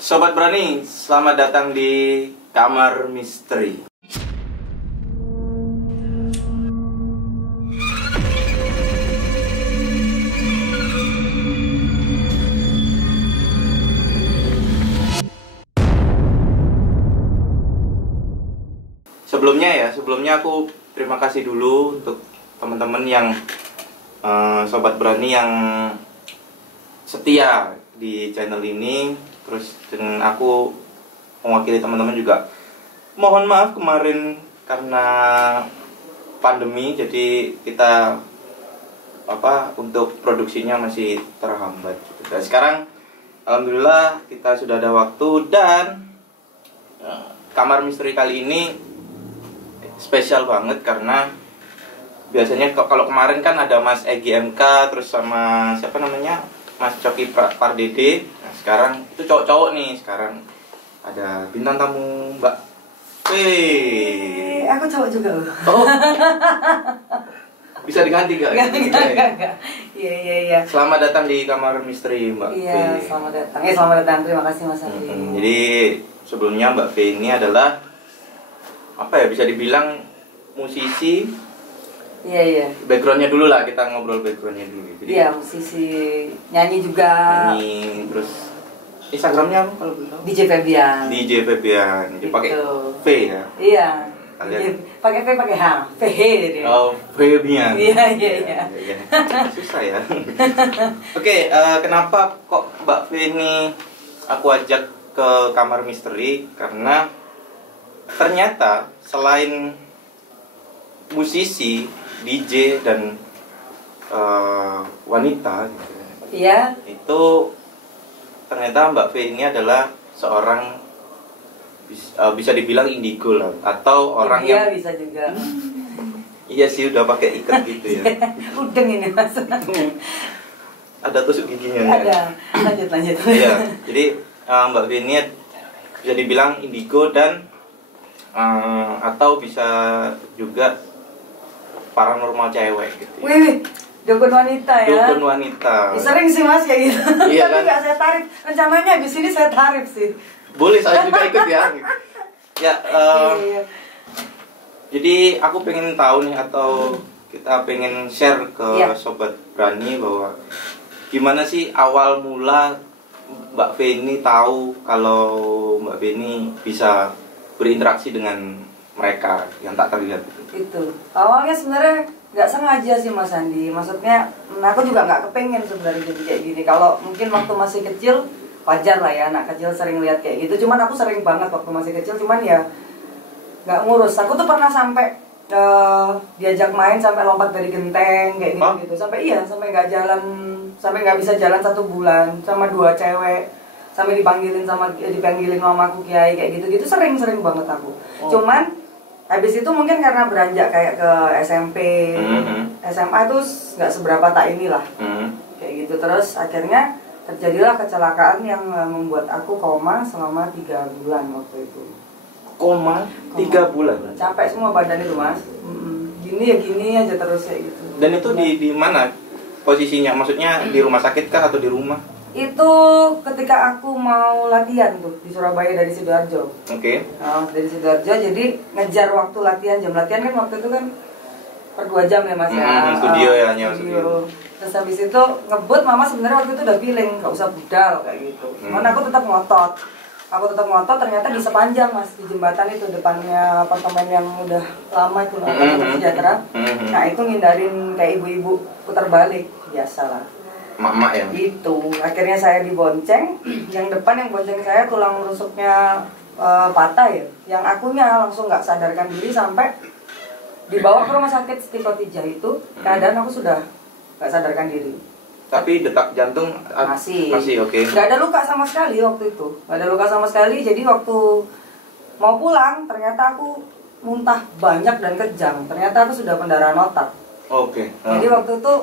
Sobat Berani, selamat datang di Kamar Misteri. Sebelumnya aku terima kasih dulu untuk teman-teman yang Sobat Berani yang setia di channel ini. Terus dengan aku mewakili teman-teman juga mohon maaf kemarin karena pandemi, jadi kita untuk produksinya masih terhambat gitu. Dan sekarang alhamdulillah kita sudah ada waktu, dan Kamar Misteri kali ini spesial banget karena biasanya kalau kemarin kan ada Mas Egy MK terus sama siapa namanya Mas Coki Pardede. Nah, sekarang itu cowok-cowok nih. Sekarang ada bintang tamu Mbak P. Aku cowok juga loh. Oh. Bisa diganti gak? Enggak. Iya. Selamat datang di Kamar Misteri Mbak P. Iya, selamat datang. Selamat datang. Terima kasih Mas Andi. Jadi sebelumnya Mbak P ini adalah bisa dibilang musisi. Iya. Backgroundnya dulu lah, kita ngobrol backgroundnya dulu. Jadi, iya, musisi, nyanyi juga. Nyanyi, terus Instagramnya apa kalau belum? DJ Febian. DJ Febian. Jadi pakai V ya? Iya. Kalian pakai V, pakai H. VH dia. Oh, Febian. Iya. Susah ya. Oke, kenapa kok Mbak V ini aku ajak ke Kamar Misteri? Karena ternyata selain musisi, DJ dan wanita gitu, iya, itu ternyata Mbak V ini adalah seorang bisa dibilang indigo lah, atau orang yang bisa juga. Iya sih, udah pakai ikat gitu ya. Udeng ini Mas. Ada tusuk giginya. Ada. Lanjut. Iya, jadi Mbak V ini bisa dibilang indigo dan atau bisa juga paranormal cewek gitu. Wih, dukun wanita ya. Dukun wanita. Sering sih Mas kayak gitu. Iya, tapi kan? nggak saya tarik. Rencananya habis ini saya tarik sih. Boleh, saya juga ikut ya. Ya. Iya. Jadi aku pengen tahu nih, atau kita pengen share ke Sobat Berani bahwa gimana sih awal mula Mbak V ini tahu kalau Mbak V ini bisa berinteraksi dengan mereka yang tak terlihat itu. Awalnya sebenarnya nggak sengaja sih Mas Andi. Maksudnya aku juga nggak kepengen sebenarnya jadi kayak gini. Kalau mungkin waktu masih kecil wajar lah ya, anak kecil sering lihat kayak gitu. Cuman aku sering banget waktu masih kecil, cuman ya nggak ngurus. Aku tuh pernah sampai diajak main sampai lompat dari genteng kayak gitu. Sampai nggak jalan, sampai nggak bisa jalan 1 bulan sama 2 cewek. Sampai dipanggilin mamaku kiai kayak gitu sering banget aku. Cuman habis itu mungkin karena beranjak kayak ke SMP, SMA itu nggak seberapa tak inilah, kayak gitu. Terus akhirnya terjadilah kecelakaan yang membuat aku koma selama 3 bulan waktu itu. Koma 3 bulan. Capek semua badan itu Mas. Gini aja terus kayak gitu. Dan itu di mana posisinya? Maksudnya di rumah sakit kah atau di rumah? Itu ketika aku mau latihan tuh di Surabaya dari Sidoarjo. Oke. Dari Sidoarjo, jadi ngejar waktu latihan. Jam latihan kan waktu itu kan per 2 jam ya Mas ya. Studio ya, hanya studio. Terus habis itu ngebut, mama sebenarnya waktu itu udah feeling nggak usah budal kayak gitu. Cuman aku tetap ngotot. Ternyata di sepanjang Mas, di jembatan itu depannya apartemen yang udah lama itu apartemen Sejahtera. Nah itu ngindarin kayak ibu-ibu putar balik, biasalah. Mak-mak ya? Itu, akhirnya saya dibonceng. Yang depan yang bonceng saya tulang rusuknya patah ya. Yang akunya langsung nggak sadarkan diri sampai dibawa ke rumah sakit Stiprotija itu. Keadaan aku sudah nggak sadarkan diri. Tapi detak jantung masih oke. Nggak ada luka sama sekali waktu itu. Jadi waktu mau pulang ternyata aku muntah banyak dan kejang. Ternyata aku sudah pendarahan otak. Oke. Jadi waktu itu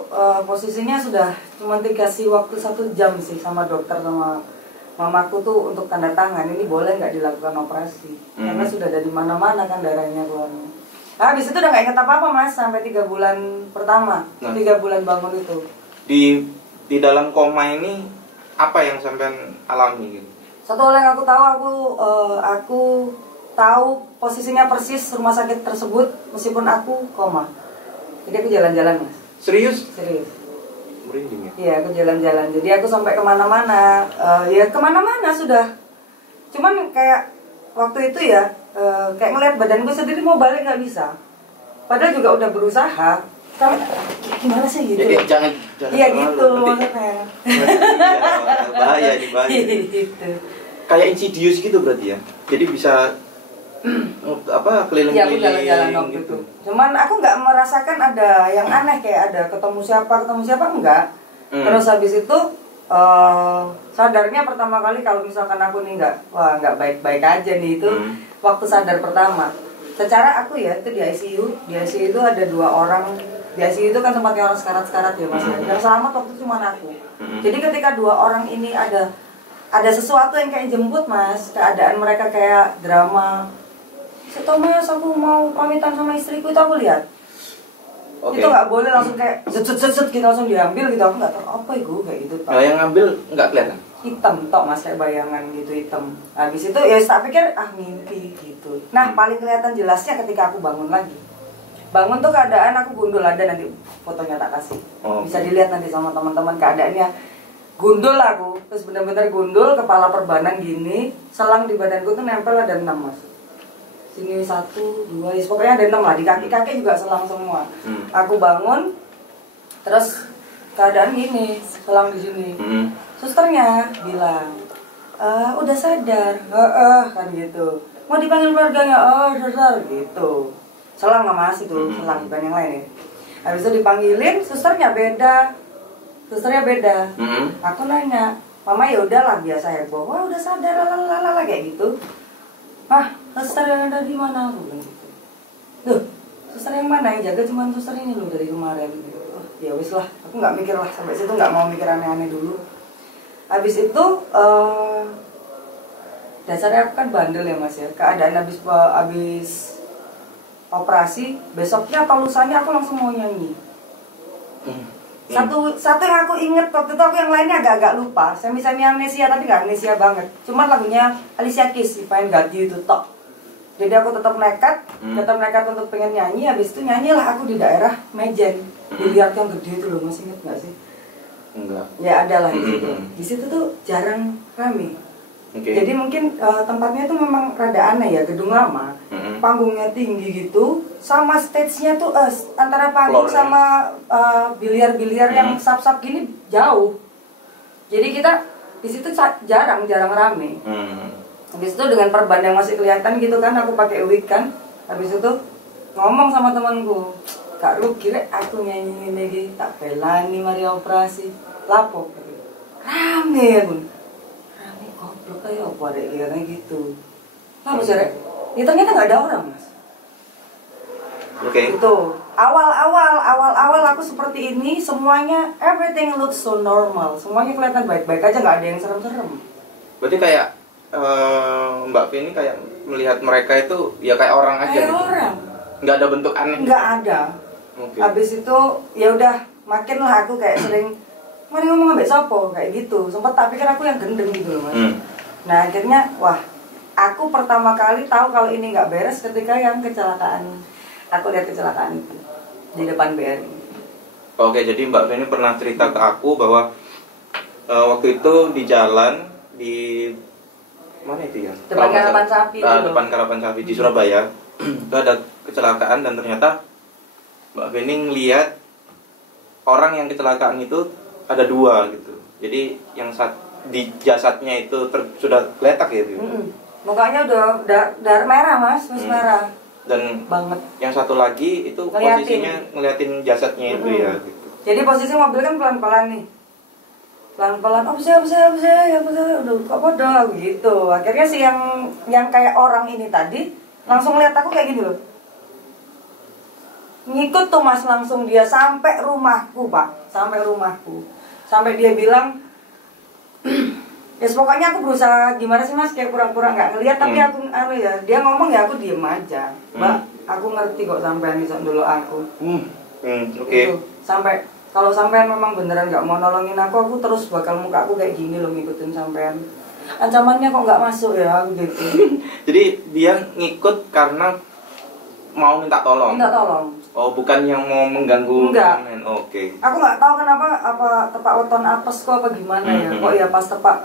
posisinya sudah cuma dikasih waktu 1 jam sih sama dokter sama mamaku tuh untuk tanda tangan ini boleh nggak dilakukan operasi karena sudah ada di mana-mana kan darahnya keluarnya. Habis itu udah nggak inget apa-apa Mas sampai 3 bulan pertama, 3 bulan bangun itu. Di dalam koma ini apa yang sampean alami gitu? Satu hal yang aku tahu, aku tahu posisinya persis rumah sakit tersebut meskipun aku koma. Jadi aku jalan-jalan mas. Serius? Serius. Merinding ya? Iya aku jalan-jalan. Jadi aku sampai kemana-mana. Ya kemana-mana sudah. Cuman kayak waktu itu ya, kayak ngeliat badanku sendiri mau balik nggak bisa. Padahal juga udah berusaha. Tapi gimana sih gitu? Ya, jangan iya gitu maksudnya. Bahaya nih bahaya. Gitu. Kayak insidious gitu berarti ya. Jadi bisa keliling-keliling. Iya aku jalan-jalan waktu gitu. itu. Cuman aku nggak merasakan ada yang aneh kayak ada ketemu siapa enggak. Terus habis itu sadarnya pertama kali kalau misalkan aku nih nggak baik-baik aja nih itu waktu sadar pertama. Secara aku ya itu di ICU itu ada 2 orang. Di ICU itu kan tempatnya orang sekarat-sekarat ya mas ya. Yang selamat waktu itu cuma aku. Jadi ketika 2 orang ini ada sesuatu yang kayak jemput mas, keadaan mereka kayak drama. Mas aku mau pamitan sama istriku itu aku lihat. Okay. Itu nggak boleh langsung kayak zet gitu langsung diambil gitu. Aku nggak tahu apa itu kayak gitu. Nah, yang ngambil nggak kelihatan? Hitam tok mas kayak bayangan gitu hitam. Habis itu ya tak pikir mimpi gitu. Nah paling kelihatan jelasnya ketika aku bangun lagi. Bangun tuh keadaan aku gundul, ada nanti fotonya tak kasih. Bisa dilihat nanti sama teman-teman keadaannya. Gundul aku, terus bener-bener gundul, kepala perbanan gini, selang di badanku tuh nempel ada 6 mas. Sini 1, 2, ya pokoknya ada 6 lah, di kaki-kaki juga selang semua. Aku bangun, terus keadaan gini, selang di sini. Susternya bilang, udah sadar, kan gitu. Mau dipanggil keluarganya, sadar gitu. Selang nggak mas itu, selang bukan yang lain ya. Habis itu dipanggilin, susternya beda. Aku nanya, mama ya udahlah biasa heboh, wah udah sadar, lalala kayak gitu. Suster yang ada di mana? Aku bilang gitu. Duh, suster yang mana yang jaga cuman suster ini loh dari kemarin. Ya wis lah, aku nggak mikir lah sampai situ, nggak mau mikir aneh-aneh dulu. Habis itu dasarnya aku kan bandel ya mas ya. Keadaan habis operasi, besoknya atau lusanya aku langsung mau nyanyi. Satu yang aku inget waktu itu, aku yang lainnya agak-agak lupa. Semi amnesia tapi nggak amnesia banget. Cuma lagunya Alicia Keys, If I Got You itu tok. Jadi aku tetap nekat untuk pengen nyanyi. Habis itu nyanyilah aku di daerah Mejen, biliar yang gede itu loh, masih inget nggak sih? Enggak. Ya ada lah di situ. Di situ tuh jarang rame. Jadi mungkin tempatnya tuh memang rada aneh ya, gedung lama. Panggungnya tinggi gitu, sama stage-nya tuh antara panggung sama biliar-biliar yang sap-sap gini jauh. Jadi kita di situ jarang rame. Habis itu dengan perban yang masih kelihatan gitu kan, aku pakai wig kan. Habis itu ngomong sama temanku, Kak Ru, kira aku nyanyi lagi tak pelani mari operasi. Lapo rame pun. Rame goblok kayak apa deh kayak gitu. Lalu sih ya ternyata nggak ada orang mas. Itu awal aku seperti ini, semuanya everything looks so normal, semuanya kelihatan baik-baik aja, nggak ada yang serem-serem. Berarti kayak Mbak V ini kayak melihat mereka itu ya kayak orang aja. Kayak gitu. orang. Nggak ada bentuk aneh. Nggak ada. Habis itu ya udah makin lah aku kayak sering mari ngomong ambek sopo kayak gitu. Sempat tak pikir aku yang gendeng gitu loh mas. Nah akhirnya wah, aku pertama kali tahu kalau ini nggak beres ketika yang kecelakaan. Aku lihat kecelakaan itu di depan BRI. Oke, jadi Mbak V ini pernah cerita ke aku bahwa waktu itu di jalan di mana itu ya? Depan Karapan Sapi. Depan Karapan Sapi di Surabaya. Itu ada kecelakaan dan ternyata Mbak V ini ngelihat orang yang kecelakaan itu ada 2 gitu. Jadi yang di jasadnya itu sudah letak ya gitu. Mukanya udah darah merah mas, merah. Dan banget. Yang satu lagi itu posisinya ngeliatin jasadnya itu ya gitu. Jadi posisi mobil kan pelan-pelan nih. Pelan-pelan, apa sih, udah kok bodoh gitu. Akhirnya si yang kayak orang ini tadi langsung lihat aku kayak gini loh. Ngikut tuh mas langsung dia sampai rumahku pak, sampai rumahku. Sampai dia bilang, ya pokoknya aku berusaha gimana sih mas, kayak pura-pura nggak ngeliat, tapi aku ya dia ngomong ya aku diem aja. Mbak, aku ngerti kok sampean bisa dulu aku. Oke. Sampai kalau sampean memang beneran nggak mau nolongin aku terus bakal muka aku kayak gini loh ngikutin sampean. ancamannya kok nggak masuk ya aku gitu. Jadi dia ngikut karena mau minta tolong. Minta tolong. Oh, bukan yang mau mengganggu Enggak. konten. Oke. Aku nggak tahu kenapa, apa tepak weton apes kok apa gimana ya. Kok ya pas tepak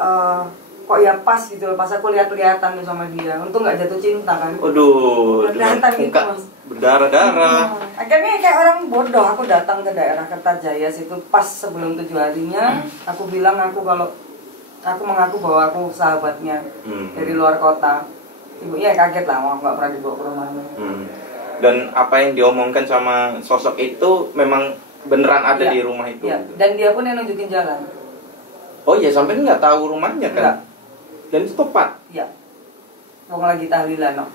kok ya pas gitu loh, pas aku lihat-lihatan tuh sama dia. Untung nggak jatuh cinta kan. Waduh, dengan Kelihatan gitu, muka Mas. berdarah-darah. Akhirnya kayak orang bodoh, aku datang ke daerah Kertajaya situ pas sebelum 7 harinya. Aku bilang aku mengaku bahwa aku sahabatnya dari luar kota. Ibunya kaget lah, mau nggak pernah dibawa ke rumahnya. Dan apa yang diomongkan sama sosok itu memang beneran ada Iya, di rumah itu. iya. Dan dia pun yang nunjukin jalan. Oh iya, sampai nggak tahu rumahnya kan? Enggak. Dan itu tepat. Iya. Mau lagi tahlilan, no.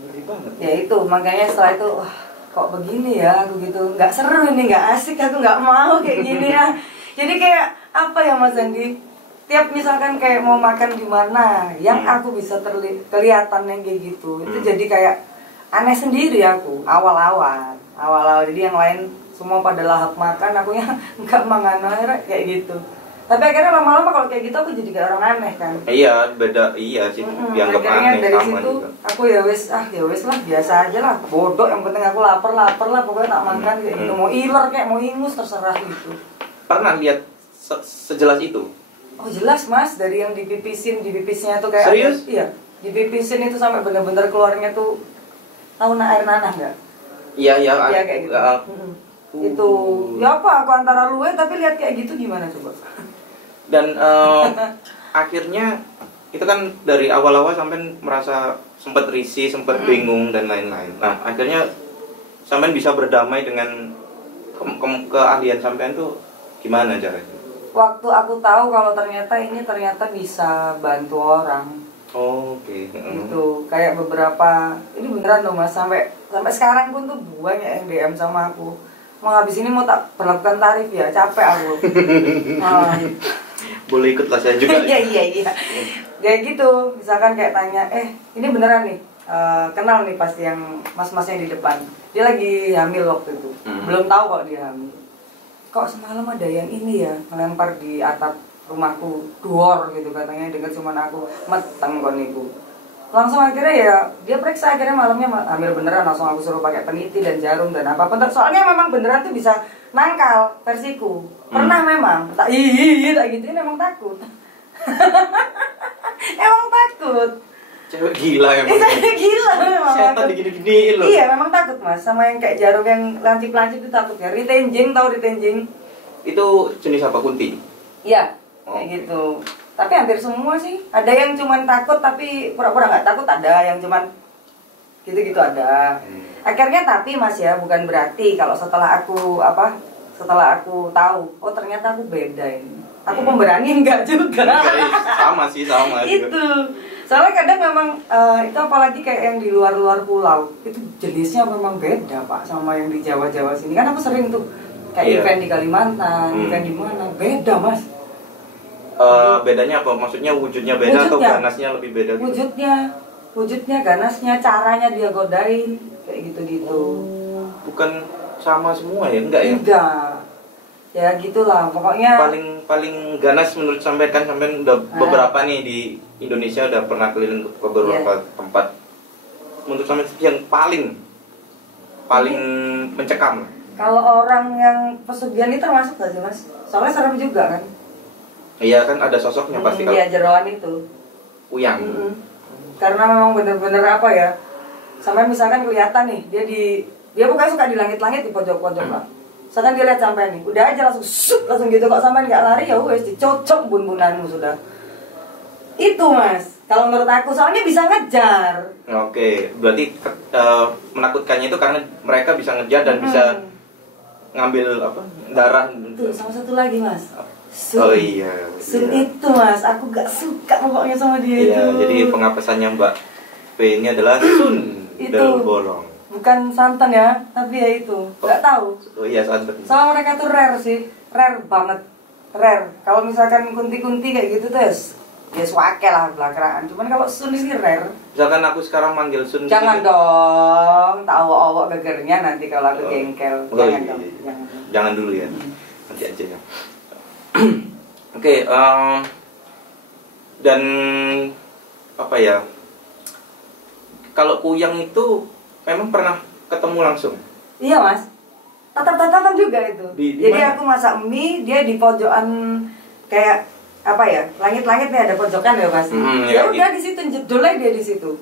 Ngeri banget. Ya itu, makanya setelah itu, wah, kok begini ya, aku gitu. Nggak seru ini, nggak asik, aku nggak mau kayak gini ya. Jadi kayak apa ya Mas Andi? Tiap misalkan kayak mau makan di mana, yang aku bisa kelihatan yang kayak gitu, itu jadi kayak aneh sendiri aku awal-awal. Jadi yang lain semua pada lahap makan, aku yang nggak mangan kayak gitu. Tapi akhirnya lama-lama kalau kayak gitu aku jadi kayak orang aneh kan. Iya, beda. Iya sih, dianggap Akhirnya aneh dari sama situ juga. aku ya wes lah, biasa aja lah. Bodoh, yang penting aku lapar lah, pokoknya tak makan kayak gitu. Mau iler kayak mau ingus terserah gitu. Pernah lihat sejelas itu? Oh jelas Mas, dari yang dipipisnya tuh kayak Serius? Iya, dipipisin itu sampai bener-bener keluarnya tuh tahu air nanah nggak? Iya, Iya kayak gitu. Itu ya apa, aku antara luwe tapi lihat kayak gitu gimana coba? Dan akhirnya itu kan dari awal-awal sampai merasa sempat risih, sempat bingung dan lain-lain. Nah, akhirnya sampai bisa berdamai dengan keahlian sampean tuh gimana caranya? Waktu aku tahu kalau ternyata bisa bantu orang. Oh, oke. Gitu, kayak beberapa ini beneran loh Mas, sampai sekarang pun tuh banyak yang DM sama aku. Mau habis ini mau tak berlakukan tarif ya, capek aku. Boleh ikut lah saya juga. Iya. Kayak gitu, misalkan kayak tanya, ini beneran nih, kenal nih pasti yang mas-mas yang di depan. Dia lagi hamil waktu itu, belum tahu kok dia hamil. Kok semalam ada yang ini ya, ngelempar di atap rumahku, duor gitu katanya, dengan cuman aku meteng kon niku. Langsung akhirnya ya dia periksa, akhirnya malamnya hamil beneran, langsung aku suruh pakai peniti dan jarum dan apa-apa. Soalnya memang beneran tuh bisa nangkal versiku. Pernah memang, tak gitu emang takut. Emang takut. Cewek gila emang. Gila memang. Setan digini-gini loh. Iya, memang takut Mas, sama yang kayak jarum yang lancip-lancip itu takut ya. Ritenjing, tahu ritenjing? Itu jenis apa, kunti? Iya, kayak gitu. Tapi hampir semua sih. Ada yang cuman takut tapi pura-pura nggak takut, ada yang cuman gitu-gitu ada. Akhirnya tapi Mas ya, bukan berarti kalau setelah aku tahu, oh ternyata aku beda ini. Aku pemberani enggak juga. Sama sih, sama juga. Itu. Soalnya kadang memang itu apalagi kayak yang di luar-luar pulau, itu jenisnya memang beda Pak sama yang di Jawa-Jawa sini. Kan aku sering tuh kayak event di Kalimantan, event di mana, beda Mas. Bedanya apa? Maksudnya wujudnya beda atau ganasnya lebih beda gitu? Wujudnya, ganasnya, caranya dia godain kayak gitu-gitu. Bukan sama semua ya? Enggak ya? Enggak. Ya gitulah, pokoknya paling ganas menurut sampean kan, sampean udah beberapa nih di Indonesia, udah pernah keliling ke beberapa tempat. Menurut sampean yang paling mencekam. Kalau orang yang pesugihan itu termasuk gak sih Mas? Soalnya serem juga kan? Iya kan, ada sosoknya pasti kalau Iya, jeroan itu. Uyang. Karena memang bener-bener apa ya, sampai misalkan kelihatan nih dia pokoknya suka di langit-langit, di pojok-pojok lah. Misalkan dia lihat sampai nih, udah aja langsung gitu, kok sampai nggak lari ya wes dicocok bun-bunanmu sudah. Itu Mas, kalau menurut aku, soalnya bisa ngejar. Oke, berarti menakutkannya itu karena mereka bisa ngejar dan bisa ngambil darah. Tuh, sama satu lagi Mas. Sun. Oh iya. Sun itu Mas, aku gak suka pokoknya sama dia itu. Jadi pengapesannya Mbak P ini adalah Sun Del Bolong. Bukan santan ya, tapi ya itu. Gak tahu. Oh iya, santan. Soalnya mereka tuh rare sih, rare banget, rare. Kalau misalkan kunti-kunti kayak gitu terus, ya suake lah belakangan. Cuman kalau Sun sih rare. Misalkan aku sekarang manggil Sun. Jangan dong, tahu awak gegernya nanti kalau aku jengkel. Jangan dong. Jangan dulu ya, nanti aja ya. Oke, Dan apa ya? Kalau kuyang itu memang pernah ketemu langsung. Iya mas, tatap-tatapan juga itu. Jadi mana? aku masak mie, dia di pojokan kayak apa ya, langit-langit nih ada pojokan ya mas. Ya udah di situ jedulnya dia di situ.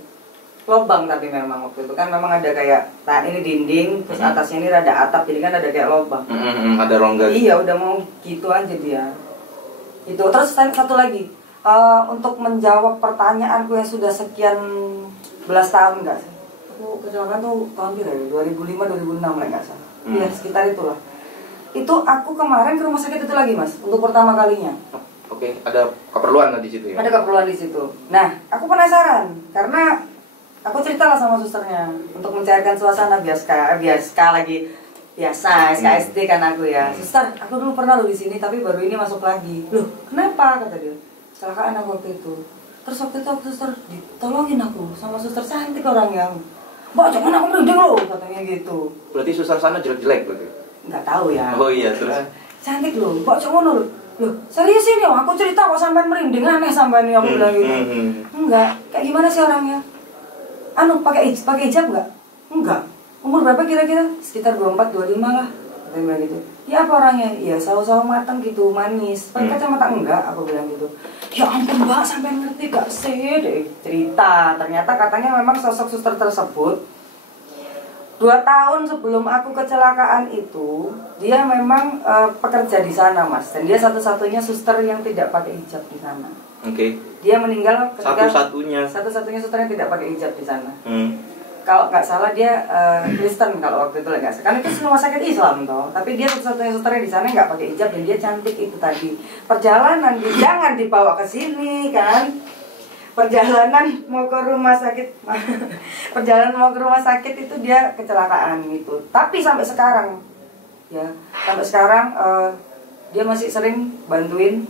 Lobang tapi memang waktu itu kan memang ada kayak, nah ini dinding, terus atasnya ini rada atap, jadi kan ada kayak lobang. Ada rongga. Iya udah mau gitu aja dia. Itu terus satu lagi, untuk menjawab pertanyaanku yang sudah sekian belas tahun nggak sih? Aku kecelakaan tuh tahun berapa ya? 2005 2006 lah nggak salah. Iya sekitar itulah. Itu aku kemarin ke rumah sakit itu lagi mas, untuk pertama kalinya. Oke, ada keperluan di situ ya? Ada keperluan di situ. Nah, aku penasaran karena aku ceritalah sama susternya untuk mencairkan suasana biasa lagi biasa SKSD kan aku ya. Suster, aku dulu pernah lo di sini tapi baru ini masuk lagi. Loh, kenapa kata dia? Kecelakaan aku waktu itu. Terus waktu itu aku suster ditolongin aku sama suster cantik orangnya. Mbak, jangan aku merinding lo katanya gitu. Berarti suster sana jelek-jelek berarti? Nggak tahu ya. Oh iya, terus? Cantik lo, mbak jangan lo. Loh, serius ini aku cerita kok sampean merinding aneh sampean yang aku bilang gitu. Enggak, kayak gimana sih orangnya? Pakai hijab nggak? Enggak. Umur berapa kira-kira? Sekitar 24, 25 lah. Aku bilang gitu. Ya apa orangnya? Ya sawo-sawo matang gitu, manis. Pakai kacamata enggak? Aku bilang gitu. Ya ampun mbak, sampai ngerti gak sih? Deh, cerita. Ternyata katanya memang sosok suster tersebut 2 tahun sebelum aku kecelakaan itu, dia memang pekerja di sana mas. Dan dia satu-satunya suster yang tidak pakai hijab di sana. Oke. Dia meninggal ketika satu-satunya suster yang tidak pakai hijab di sana. Kalau nggak salah dia Kristen kalau waktu itu nggak salah. Karena itu rumah sakit Islam toh. Tapi dia satu-satunya suster yang di sana nggak pakai hijab dan dia cantik itu tadi. Perjalanan jangan dibawa ke sini kan. Perjalanan mau ke rumah sakit itu dia kecelakaan gitu. Tapi sampai sekarang dia masih sering bantuin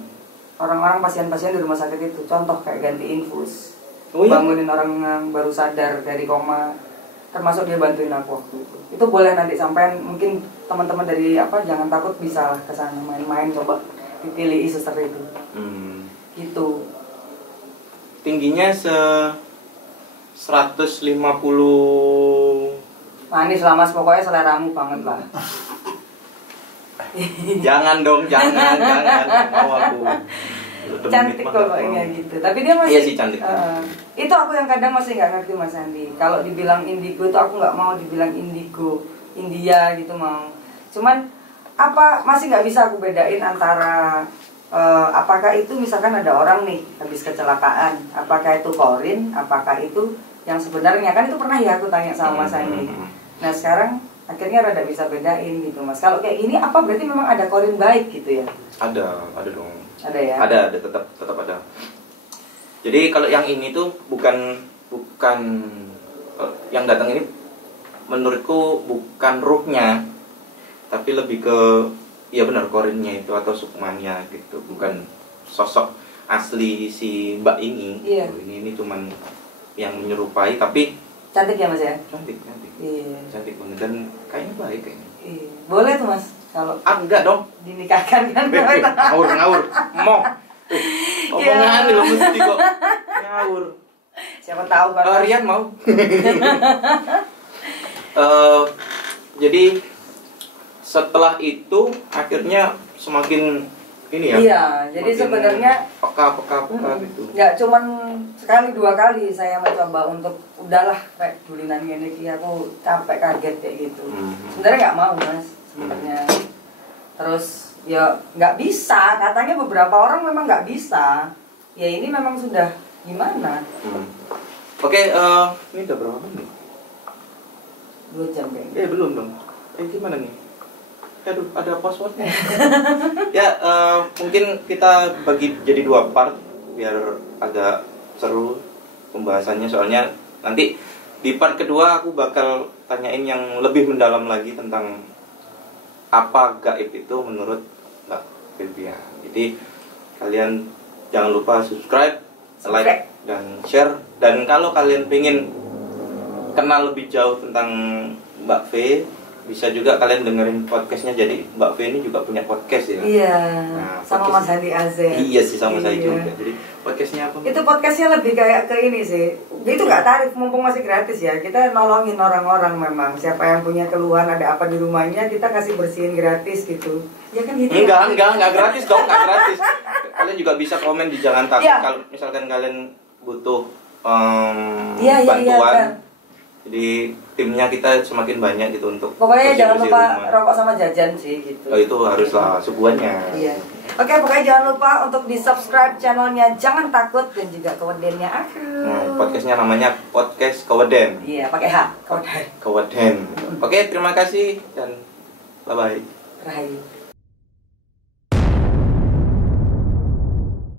orang-orang pasien-pasien di rumah sakit itu. Contoh kayak ganti infus, bangunin orang yang baru sadar dari koma, termasuk dia bantuin aku waktu itu. Itu boleh nanti sampean, mungkin teman-teman dari jangan takut, bisa ke sana main-main, coba dipilih suster itu. Gitu. Tingginya 150. Manis lah mas, pokoknya seleramu banget lah. Jangan dong, jangan mau aku. Cantik pokoknya gitu. Tapi dia masih. Iya sih cantik. Itu aku yang kadang masih nggak ngerti mas Andi. Kalau dibilang indigo itu aku nggak mau dibilang indigo, India gitu mau. Cuman masih nggak bisa aku bedain antara apakah itu misalkan ada orang nih habis kecelakaan, apakah itu korin, apakah itu yang sebenarnya, kan itu pernah ya aku tanya sama Mas Andi. Nah sekarang akhirnya rada bisa bedain gitu mas. Kalau kayak gini apa berarti memang ada korin baik gitu ya? Ada dong. Ada ya? Ada tetap ada. Jadi kalau yang ini tuh bukan yang datang ini menurutku bukan ruhnya, tapi lebih ke ya benar korinnya itu atau sukmanya gitu, bukan sosok asli si mbak ini. Iya. Ini cuman yang menyerupai, tapi cantik ya mas ya? Cantik. Iya. Cantik banget dan kayaknya baik kayaknya. Iya. Boleh tuh mas kalau enggak dong. Dinikahkan kan? Ngawur. Mau. Omongan lo mesti kok ngawur. Siapa tahu kan. Rian mau. Jadi setelah itu akhirnya semakin ini ya. Iya, jadi sebenarnya peka gitu. Nggak cuman sekali 2 kali saya mencoba untuk udahlah kayak dulinan gini, aku capek kaget kayak gitu. Sebenarnya nggak mau mas, sebenarnya. Terus ya nggak bisa, katanya beberapa orang memang nggak bisa. Ya ini memang sudah gimana? Oke, ini udah berapa menit? 2 jam kayaknya. Belum dong. Gimana nih? Aduh, ada passwordnya. Ya, mungkin kita bagi jadi 2 part biar agak seru pembahasannya. Soalnya nanti di part kedua aku bakal tanyain yang lebih mendalam lagi tentang apa gaib itu menurut Mbak Filbia. Jadi kalian jangan lupa subscribe, like, dan share. Dan kalau kalian pengen kenal lebih jauh tentang Mbak V, bisa juga kalian dengerin podcastnya. Jadi Mbak V ini juga punya podcast ya. Iya. Nah, sama podcast- Mas Handi Azen. Iya sih, sama saya Iya. juga. Jadi podcastnya apa? Itu podcastnya lebih kayak ke ini sih. Itu nggak tarif, mumpung masih gratis ya. Kita nolongin orang-orang memang. Siapa yang punya keluhan ada apa di rumahnya, kita kasih bersihin gratis gitu. Ya kan gitu. Enggak gratis dong, enggak gratis. Kalian juga bisa komen di Jangan Takut Iya. kalau misalkan kalian butuh Iya, bantuan. kan. Jadi timnya kita semakin banyak gitu untuk Pokoknya jangan bersih-bersih lupa rumah. rokok sama jajan sih gitu. Oh, itu haruslah sebuahnya. Iya. Oke, pokoknya jangan lupa untuk di-subscribe channelnya Jangan Takut dan juga kewedennya aku. Nah, podcastnya namanya Podcast Keweden. Iya, pakai H, keweden. Keweden. Oke, terima kasih dan bye bye. Rahayu.